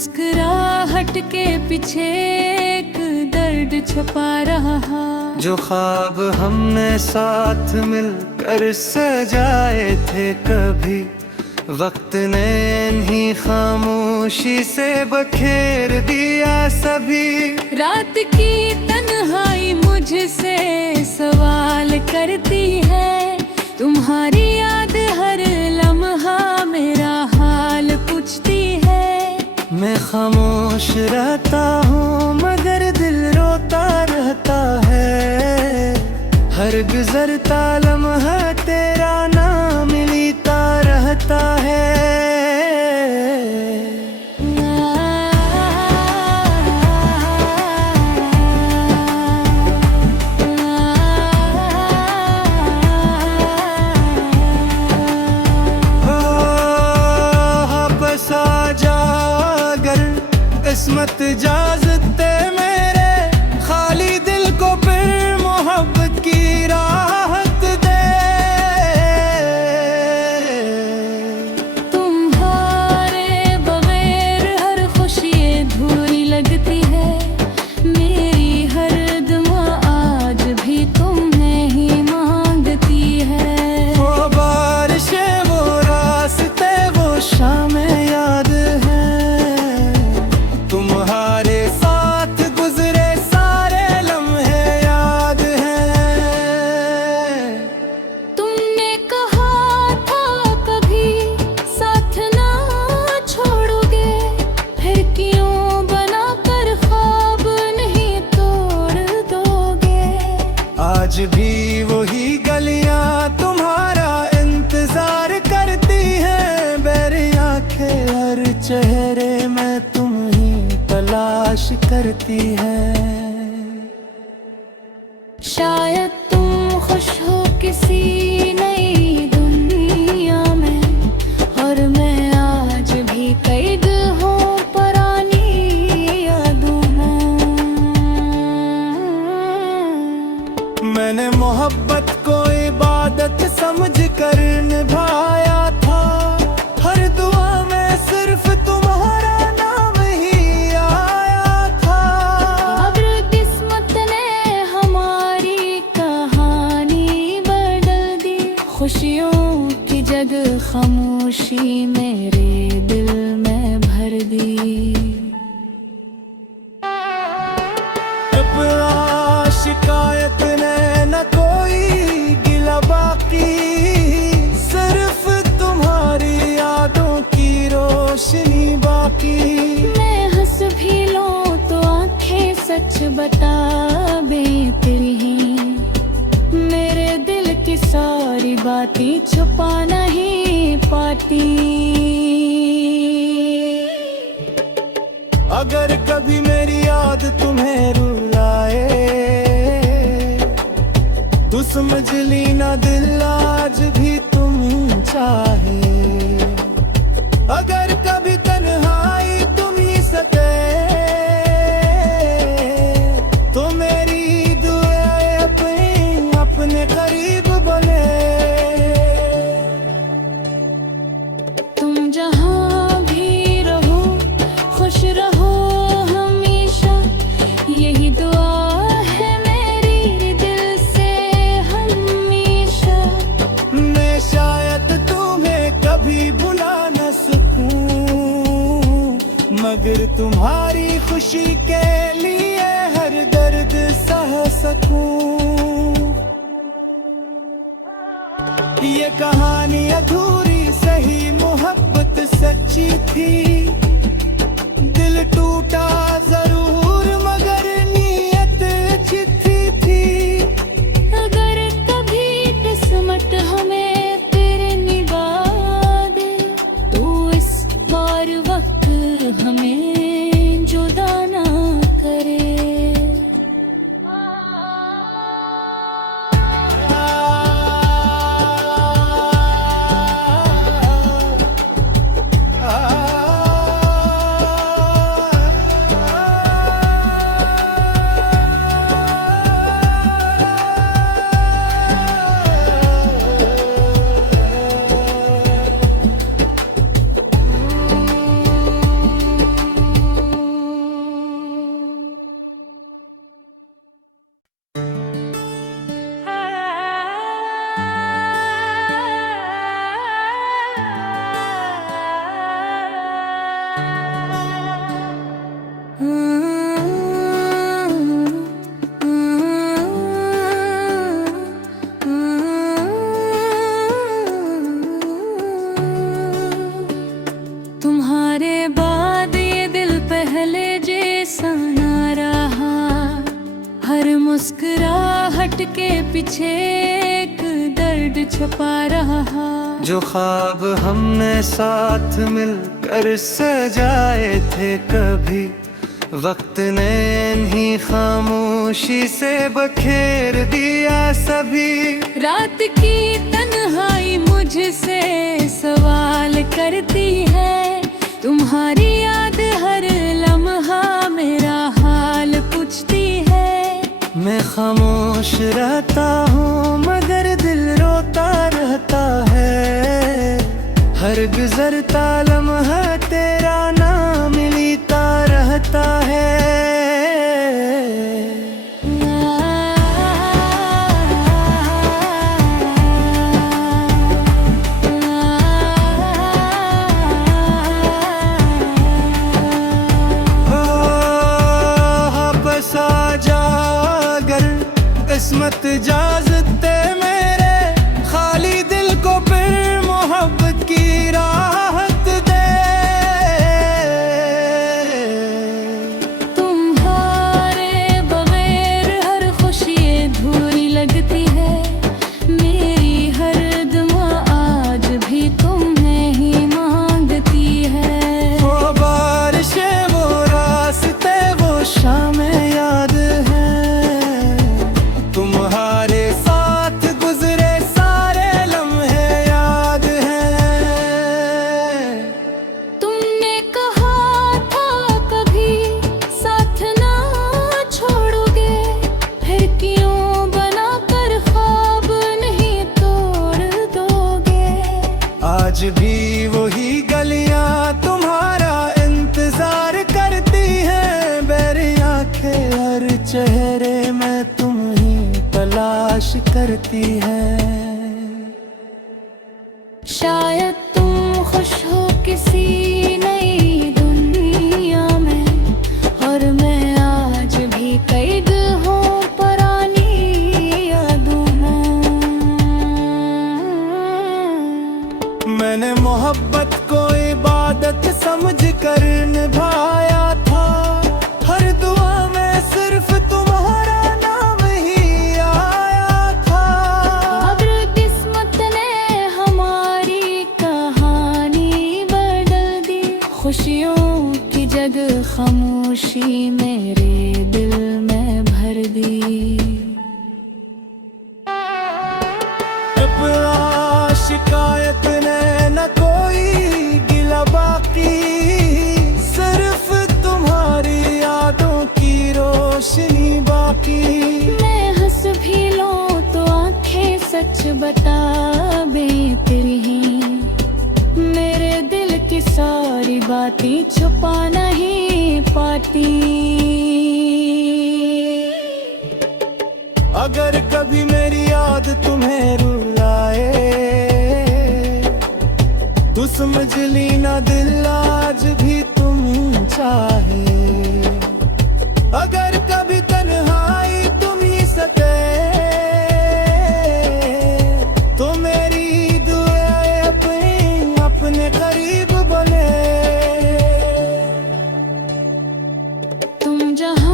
मुस्कुराहट के पीछे एक दर्द छुपा रहा। जो ख्वाब हमने साथ मिलकर सजाए थे, कभी वक्त ने इन्हीं खामोशी से बखेर दिया सभी। रात की तन्हाई मुझसे सवाल करती है, तुम्हारी याद हर लम्हा मेरा हाल पूछती है। मैं खामोश रहता हूँ मगर दिल रोता रहता है, हर गुजरता लम्हा तेरा नाम लेता रहता है। किस्मत इजाज़त दे मेरे खाली दिल को, फिर मोहब्बत की राहत दे। तुम्हारे बगैर हर खुशी अधूरी लगती है, मेरी हर दुआ आज भी तुम्हें ही मांगती है। वो बारिशें, वो रास्ते, वो शामें याद है, तुम्हारे साथ गुजरे सारे लम्हे याद हैं। तुमने कहा था कभी साथ ना छोड़ोगे, फिर क्यों बनाकर ख्वाब नहीं तोड़ दोगे। आज भी वही गलियां तुम्हारा इंतजार करती हैं, बेरी आंखें हर चेहरे में तुम ही तलाश करती है। शायद तुम खुश हो किसी नई दुनिया में, और मैं आज भी कैद हूँ पुरानी यादों में। मैंने मोहब्बत को इबादत समझ कर निभाया था, हर दुआ में सिर्फ तुम्हारा नाम ही आया था। अब किस्मत ने हमारी कहानी बदल दी, खुशियों की जगह खामोशी मेरे दिल में भर दी। अब शिकायत ने न कोई गिला बाकी, सिर्फ तुम्हारी यादों की रोशनी बाकी। मैं हंस भी लूं तो आंखें सच बता बेतरी हैं, मेरे दिल की सारी बातें छुपा नहीं पाती। अगर कभी मेरी याद तुम्हें रुलाए, तो समझ लेना दिल आज भी तुम चाहे। अगर कभी तन्हाई तुम ही सके, तो मेरी दुआएं अपने करीब बने। तुम जहाँ भी रहो खुश रहो हमेशा, यही दुआ है मेरी दिल से हमेशा। मैं शायद तुम्हें कभी भुला न सकूं, मगर तुम्हारी खुशी के लिए हर दर्द सह सकूं। ये कहानी अधूरी सही, मोहब्बत सच्ची थी, दिल टूटा जरूर मगर नीयत अच्छी थी। अगर कभी किस्मत हमें तेरे निभा दे, तो इस बार वक्त हमें जुदा ना करे। रात के पीछे एक दर्द छुपा रहा। जो ख्वाब हमने साथ मिलकर सजाए थे, कभी वक्त ने इन्हीं खामोशी से बखेर दिया सभी। रात की तन्हाई मुझसे सवाल करती है, तुम्हारी याद हर लम्हा मेरा हाल पूछती है। मैं खामोश रहता हूँ मगर दिल रोता रहता है, हर गुजरता लम्हा तेरा नाम लेता रहता है। वापस आ जा अगर किस्मत इजाजत दे मेरे, खाली दिल को फिर मोहब्बत की राहत दे। तुम्हारे बगैर हर खुशी अधूरी लगती है, मेरी हर दुआ आज भी तुम्हें ही मांगती है। वो बारिशें, वो रास्ते, वो शामें याद है, तुम्हारे साथ गुजरे सारे लम्हे याद हैं। तुमने कहा था कभी साथ ना छोड़ोगे, फिर क्यों बनाकर ख्वाब नहीं तोड़ दोगे। आज भी वही गलियां तुम्हारा इंतजार करती हैं, बेरी आंखें हर चेहरे में तुम ही तलाश करती हैं। शायद तुम खुश हो किसी नई दुनिया में, और मैं आज भी कैद हूँ पुरानी यादों में। मैंने मोहब्बत को इबादत समझ कर निभाया था, हर दुआ में सिर्फ तुम्हारा नाम ही आया था। अब किस्मत ने हमारी कहानी बदल दी, खुशियों की जगह खामोशी मेरे दिल में भर दी। अब शिकायत ने न कोई गिला बाकी, सिर्फ तुम्हारी यादों की रोशनी बाकी। मैं हंस भी लूं तो आंखें सच बतावे तेरी ही, मेरे दिल की सारी बातें छुपा नहीं पाती। अगर कभी मेरी याद तुम्हें रुलाए, तो समझ लेना दिल आज भी तुम चाहे। अगर कभी तन्हाई तुम ही सके, तो मेरी दुआएं अपने करीब बने। तुम जहाँ